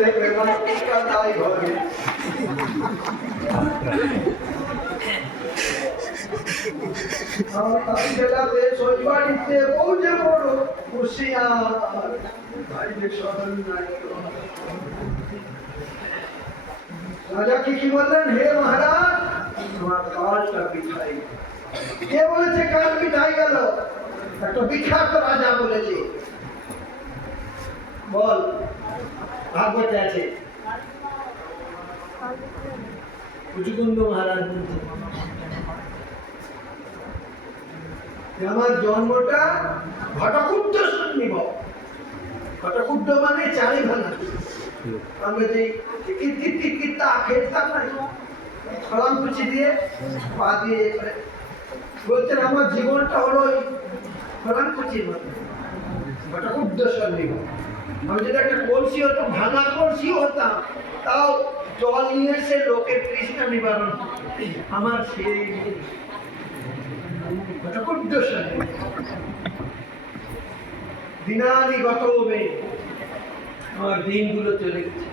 দেখবে মানে তাই ঘরে জেলাতে ওই বাড়িতে পৌঁছে বড় হুঁশিয়ার ভাইকে স্মরণ নাই। রাজা কি বললেন, হে মহারাজ তোমার কাজটা পিঠাই। কে বলেছে কাজ পিঠাই গেল? একটা বিখ্যাত রাজা বলেছে। বল, ভাগবতে আছে। মুচুকুন্দ মহারাজ বলছে আমার জন্মটা ঘটকুণ্ড শুনিব। ঘটকুণ্ড মানে চারি ভাঙা। আমরা যে খেলতাম না ছড়াম কুচি দিয়ে পা দিয়ে বলছেন আমার জীবনটা হলো ওই ছড়াম কুচির মতো ঘটকুণ্ড শুনিব। আমি যদি একটা কলসি হতাম, ভাঙা কলসি হতাম, তাও জল নিয়ে এসে লোকের তৃষ্ণা নিবারণ আমার সেই দিনানি গত হবে, আমার দিনগুলো চলে গেছে।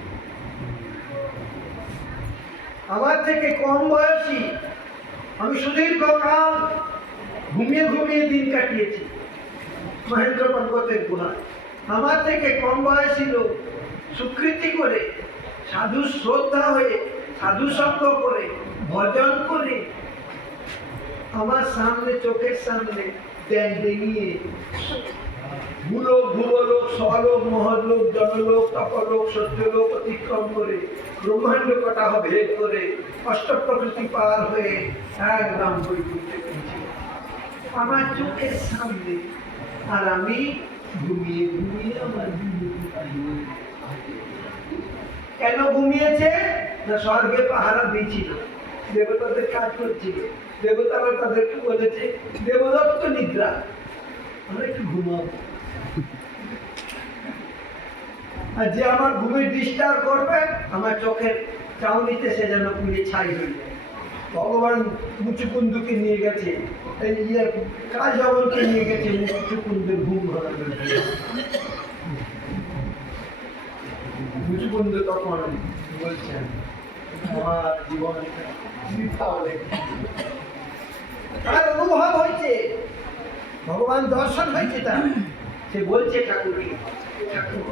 আমার থেকে কম বয়সী আমি সুদীর্ঘ কাল ঘুমিয়ে দিন কাটিয়েছি মহেন্দ্র পর্বতের গুহায়। আমার থেকে কম বয়সী লোক স্বীকৃতি করে, সাধু শ্রদ্ধা হয়ে, সাধু সঙ্গ করে, ভজন করে আমার সামনে, চোখের সামনে ডেঙিয়ে ভূলোক স্বলোক মহলোক জনলোক তপলোক সত্যলোক অতিক্রম করে ব্রহ্মাণ্ড কটাহ ভেদ করে অষ্ট প্রকৃতি পার হয়ে একদম বৈকুণ্ঠে পৌঁছে আমার চোখের সামনে। আর আমি ঘুমিয়ে আমার কেন ঘুমিয়েছে না? স্বর্গে পাহারা দিয়েছিল, দেবতাদের কাজ করছিল। দেবতারা তাদেরকে বলেছে দেবদত্ত নিদ্রা, আমরা একটু ঘুমাবো। আর যে আমার ঘুমে ডিস্টার্ব করবে আমার চোখের চাউনিতে সে যেন পুড়ে ছাই হয়ে যায়। ভগবান মুচুকুন্দকে নিয়ে গেছে, কাজবনকে নিয়ে গেছে মুচুকুন্দের ঘুম ধরানোর। মুচুকুন্দ তখন বলছেন আমার জীবন তার অনুভব হয়েছে, ভগবান দর্শন হয়েছে তার। সে বলছে ঠাকুরকে, ঠাকুর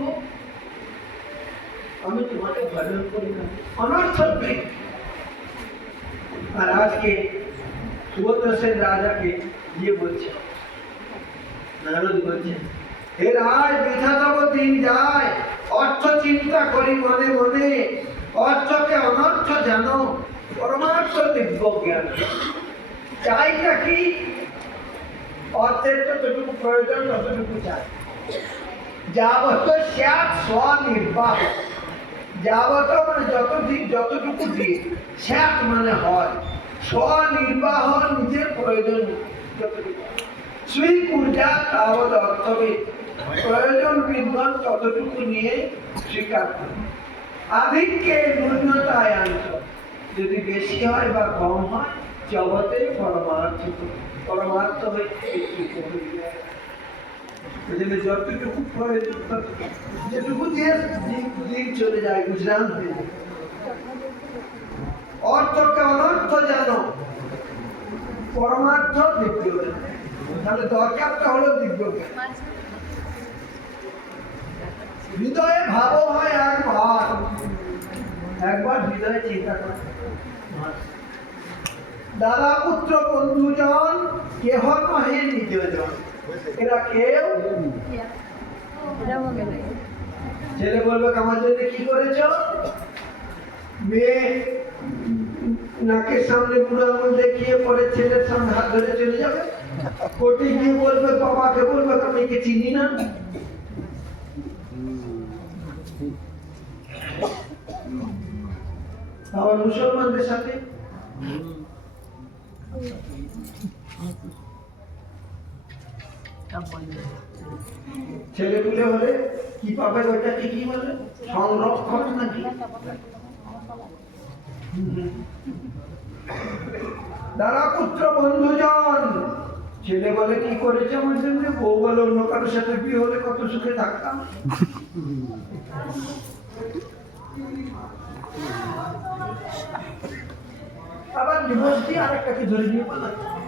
আমি তোমাকে ভজন করি না, অনর্থ। আর আজকে সুভদ্র সেন রাজাকে গিয়ে বলছে, নারদ বলছে হে রাজ, বৃথা তব দিন যায়, অর্থ চিন্তা করি মনে মনে, অর্থকে অনর্থ জানো, পরমার্থ দিব্য জ্ঞান। চাইটা কি? অর্থের যতটুকু প্রয়োজন ততটুকু চাই। যাবত স্যাত স্বনির্বাহ, যাবত মানে যতটুকু দিয়ে, স্যাত মানে হয়, স্বনির্বাহ নিজের প্রয়োজন যতটুকু। সুই পূজা তাবৎ অর্থবিদ, প্রয়োজন বিদ্বান ততটুকু নিয়ে স্বীকার করে। আধিক্যে ন্যূনতায় আনছ, যদি বেশি হয় বা কম হয় জগতে পরমার্থ হচ্ছে যতটুকু প্রয়োজন যেটুকু দিয়ে দিন চলে যায়, গুজরান হয়ে যায়। অর্থকে অনর্থ জানো, পরমার্থ দিব্য জ্ঞান। তাহলে দরকারটা হলো দিব্য জ্ঞান। হৃদয়ে ভাব হয় একবার হৃদয়ে চিন্তা করে, দাদা পুত্র বন্ধুজন কেহ নহে নিজজন। এরা কেউ, ছেলে বলবে আমার জন্য কি করেছ, মেয়ে নাকের সামনে বুড়ো আঙুল দেখিয়ে পরে ছেলের সামনে হাত ধরে চলে যাবে। কোর্টে গিয়ে বলবে, বাবাকে বলবে আমি একে চিনি না। আবার মুসলমানদের সাথে ছেলেগুলো হলে কি পাবে, ওইটাকে কি বলে সংরক্ষণ নাকি? দাদা পুত্র বন্ধুজন, ছেলে বলে কি করেছে আমার জন্য, বউ বলে অন্য কারোর সাথে বিয়ে হলে কত সুখে থাকতাম। আবার ডিভোর্স দিয়ে আর একটাকে ধরে নিয়ে পালাচ্ছে।